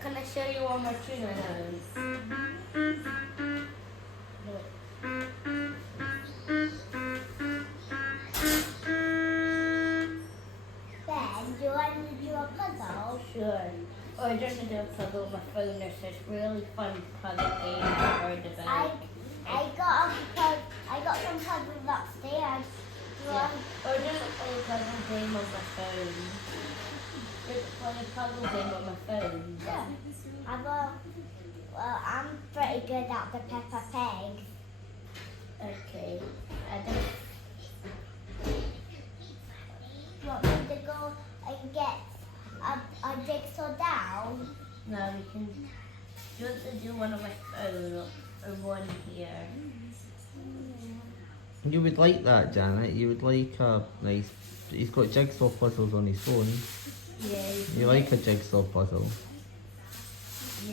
Can I show you one more tune I know? Ben, do you want to do a puzzle? Sure. Oh, I just do a puzzle with my phone. There's this really fun puzzle game I've heard about. I got some puzzles upstairs. Yeah. Or just play a puzzle game on my phone. Just play a puzzle game on my phone. Yeah. I'm pretty good at the Peppa Pig. Okay. I don't. You want me to go and get a jigsaw down? No, we can. Do you want to do one on my phone or one here? You would like that, Janet. You would like a nice. He's got jigsaw puzzles on his phone. Yeah. You like a jigsaw puzzle.